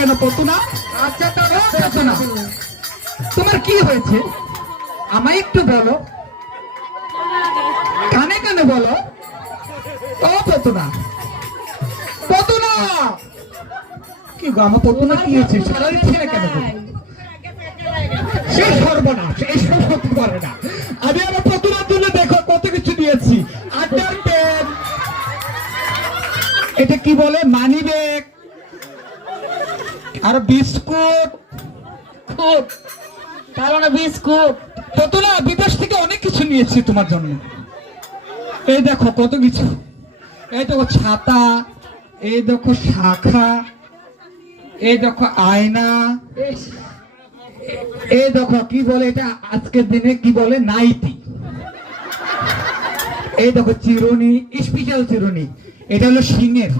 কেন পতুনা? আচ্ছা তবে পতুনা, তোমার কি হয়েছে আমায় একটু বলো, কানে কানে বলো। ও পতুনা, পতুনা, কি গো আমার পতুনা কি হয়েছে? সারা দিচ্ছে না কেন গো? সে সর্বনাশ, এসব হতে পারে না। আমি আমার পতুনার জন্য দেখো কত কিছু দিয়েছি, আড্ডার পেন, এটা কি বলে মানি ব্যাগ, আর বিস্কুট, খুব কারণ বিস্কুট পতুনা বিদেশ থেকে অনেক কিছু নিয়েছি তোমার জন্য। এই দেখো কত কিছু, এই দেখো ছাতা, এই দেখো শাখা, এই দেখো আয়না, এই দেখো কি বলে এটা আজকের দিনে কি বলে নাইটি, এই দেখো চিরুনি, স্পেশাল চিরুনি, এটা হলো সিংহের।